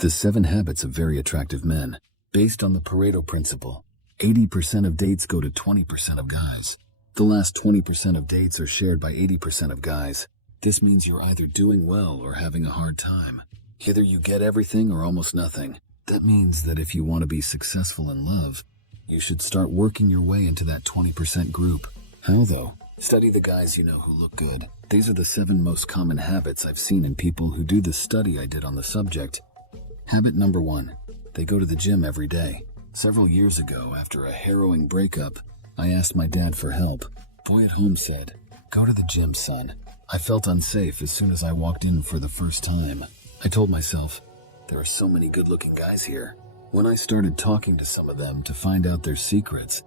The 7 Habits of Very Attractive Men. Based on the Pareto principle, 80% of dates go to 20% of guys. The last 20% of dates are shared by 80% of guys. This means you're either doing well or having a hard time. Either you get everything or almost nothing. That means that if you want to be successful in love, you should start working your way into that 20% group. How though? Study the guys you know who look good. These are the 7 most common habits I've seen in people who do the study I did on the subject. Habit number 1. They go to the gym every day. Several years ago, after a harrowing breakup, I asked my dad for help. Boy at home said, "Go to the gym, son." I felt unsafe as soon as I walked in for the first time. I told myself, there are so many good-looking guys here. When I started talking to some of them to find out their secrets,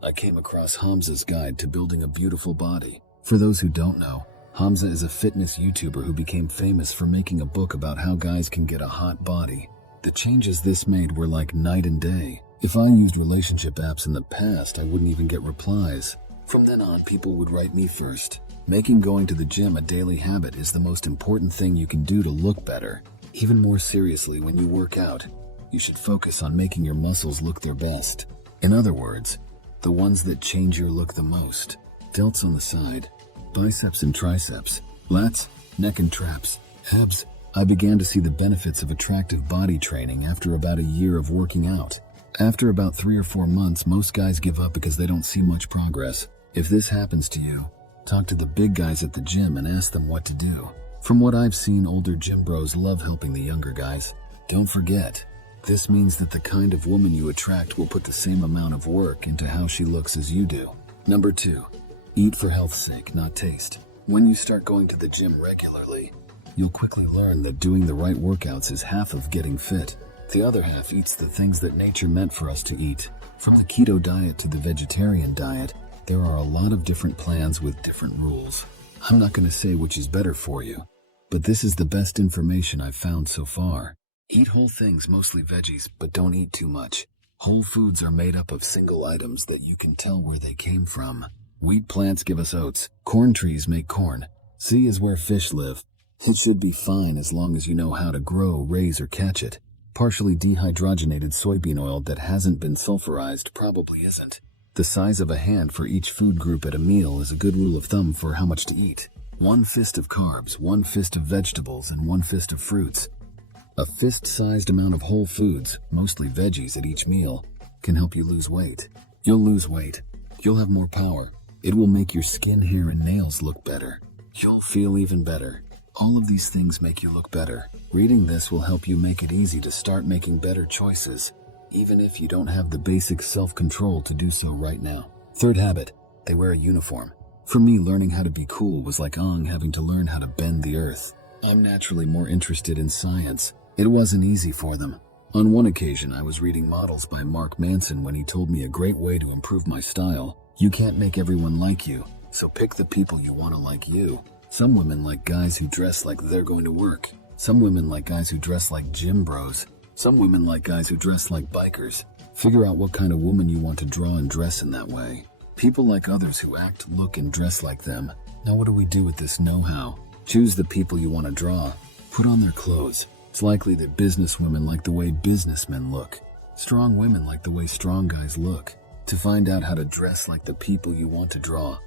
I came across Hamza's Guide to Building a Beautiful Body. For those who don't know, Hamza is a fitness YouTuber who became famous for making a book about how guys can get a hot body. The changes this made were like night and day. If I used relationship apps in the past, I wouldn't even get replies. From then on, people would write me first. Making going to the gym a daily habit is the most important thing you can do to look better. Even more seriously, when you work out, you should focus on making your muscles look their best. In other words, the ones that change your look the most. Delts on the side, biceps and triceps, lats, neck and traps, abs. I began to see the benefits of attractive body training after about a year of working out. After about 3 or 4 months, most guys give up because they don't see much progress. If this happens to you, talk to the big guys at the gym and ask them what to do. From what I've seen, older gym bros love helping the younger guys. Don't forget, this means that the kind of woman you attract will put the same amount of work into how she looks as you do. Number 2, eat for health's sake, not taste. When you start going to the gym regularly, you'll quickly learn that doing the right workouts is half of getting fit. The other half eats the things that nature meant for us to eat. From the keto diet to the vegetarian diet, there are a lot of different plans with different rules. I'm not going to say which is better for you, but this is the best information I've found so far. Eat whole things, mostly veggies, but don't eat too much. Whole foods are made up of single items that you can tell where they came from. Wheat plants give us oats. Corn trees make corn. Sea is where fish live. It should be fine as long as you know how to grow, raise, or catch it. Partially dehydrogenated soybean oil that hasn't been sulfurized probably isn't. The size of a hand for each food group at a meal is a good rule of thumb for how much to eat. 1 fist of carbs, 1 fist of vegetables, and 1 fist of fruits. A fist-sized amount of whole foods, mostly veggies at each meal, can help you lose weight. You'll lose weight. You'll have more power. It will make your skin, hair, and nails look better. You'll feel even better. All of these things make you look better. Reading this will help you make it easy to start making better choices, even if you don't have the basic self-control to do so right now. 3rd habit, they wear a uniform. For me, learning how to be cool was like Aang having to learn how to bend the earth. I'm naturally more interested in science. It wasn't easy for them. On one occasion, I was reading Models by Mark Manson when he told me a great way to improve my style. You can't make everyone like you, so pick the people you want to like you. Some women like guys who dress like they're going to work. Some women like guys who dress like gym bros. Some women like guys who dress like bikers. Figure out what kind of woman you want to draw and dress in that way. People like others who act, look, and dress like them. Now what do we do with this know-how? Choose the people you want to draw. Put on their clothes. It's likely that business women like the way businessmen look. Strong women like the way strong guys look. To find out how to dress like the people you want to draw,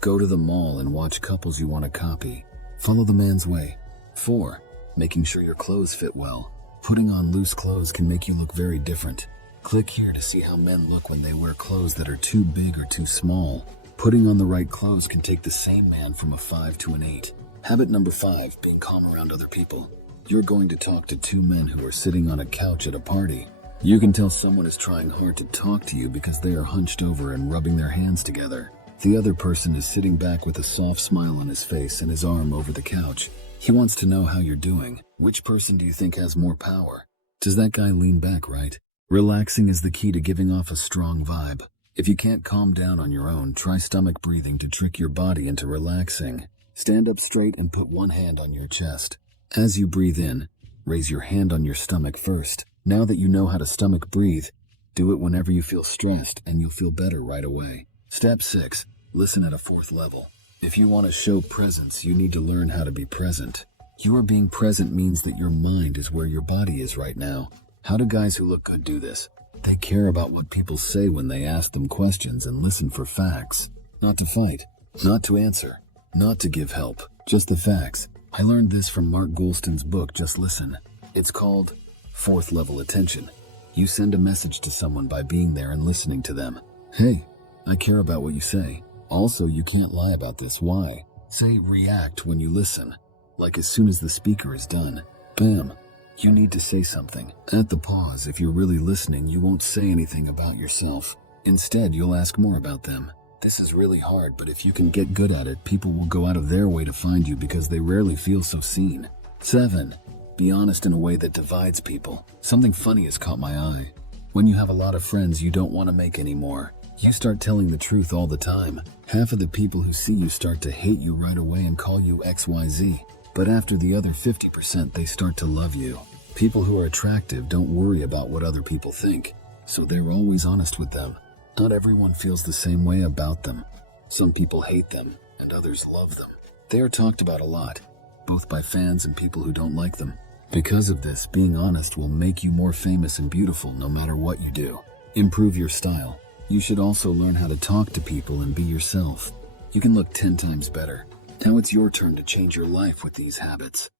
go to the mall and watch couples you want to copy. Follow the man's way. 4. Making sure your clothes fit well. Putting on loose clothes can make you look very different. Click here to see how men look when they wear clothes that are too big or too small. Putting on the right clothes can take the same man from a 5 to an 8. Habit number 5, being calm around other people. You're going to talk to 2 men who are sitting on a couch at a party. You can tell someone is trying hard to talk to you because they are hunched over and rubbing their hands together. The other person is sitting back with a soft smile on his face and his arm over the couch. He wants to know how you're doing. Which person do you think has more power? Does that guy lean back, right? Relaxing is the key to giving off a strong vibe. If you can't calm down on your own, try stomach breathing to trick your body into relaxing. Stand up straight and put one hand on your chest. As you breathe in, raise your hand on your stomach first. Now that you know how to stomach breathe, do it whenever you feel stressed and you'll feel better right away. Step 6. Listen at a 4th level. If you want to show presence, you need to learn how to be present. You are being present means that your mind is where your body is right now. How do guys who look good do this? They care about what people say when they ask them questions and listen for facts. Not to fight, not to answer, not to give help, just the facts. I learned this from Mark Goulston's book, Just Listen. It's called Fourth Level Attention. You send a message to someone by being there and listening to them. Hey, I care about what you say. Also, you can't lie about this. Why? Say react when you listen. Like as soon as the speaker is done. Bam. You need to say something. At the pause, if you're really listening, you won't say anything about yourself. Instead, you'll ask more about them. This is really hard, but if you can get good at it, people will go out of their way to find you because they rarely feel so seen. 7. Be honest in a way that divides people. Something funny has caught my eye. When you have a lot of friends you don't want to make anymore, you start telling the truth all the time. Half of the people who see you start to hate you right away and call you XYZ. But after the other 50%, they start to love you. People who are attractive don't worry about what other people think, so they're always honest with them. Not everyone feels the same way about them. Some people hate them, and others love them. They are talked about a lot, both by fans and people who don't like them. Because of this, being honest will make you more famous and beautiful no matter what you do. Improve your style. You should also learn how to talk to people and be yourself. You can look 10 times better. Now it's your turn to change your life with these habits.